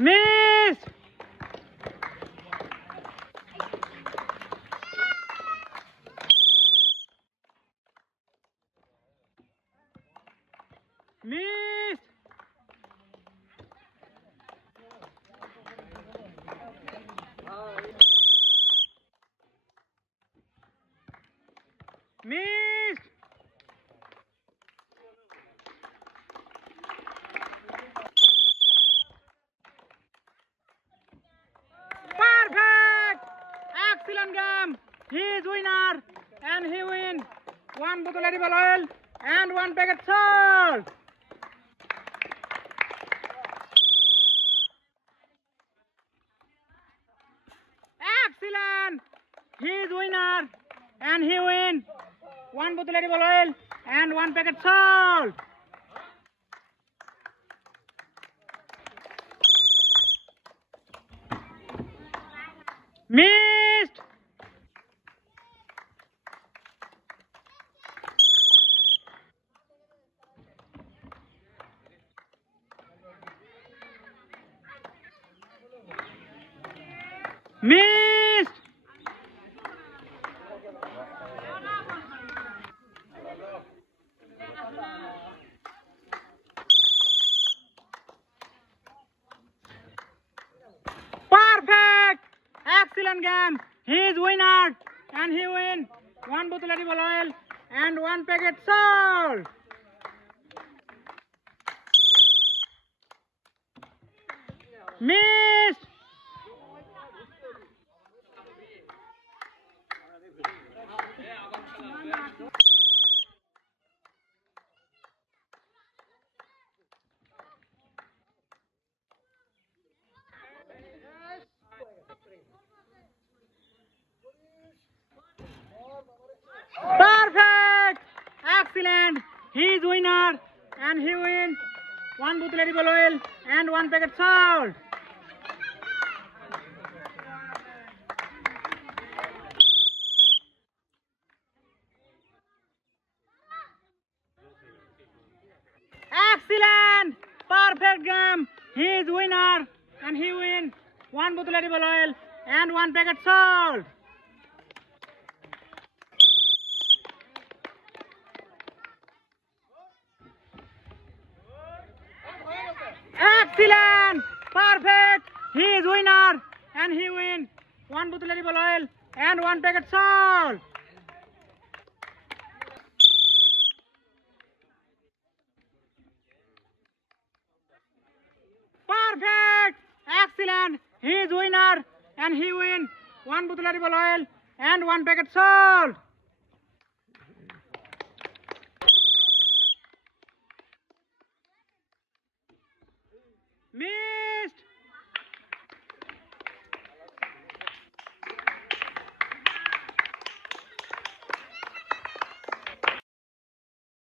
Miss! Miss! Miss! Perfect! Excellent game! He is winner and he win one bottle edible oil and one packet salt. Excellent! He is winner and he win one bottle edible oil and one packet salt. Missed! Missed! Perfect! Excellent game. He is winner and he win one bottle edible oil and one packet salt. Missed! Perfect! Excellent! He is winner and he win one bottle edible oil and one packet salt. Excellent! Perfect game! He is winner and he win one bottle edible oil and one packet salt. Excellent! Perfect! He is winner and he win one bottle edible oil and one packet salt. Perfect! Excellent! He is winner and he win one bottle edible oil and one packet salt.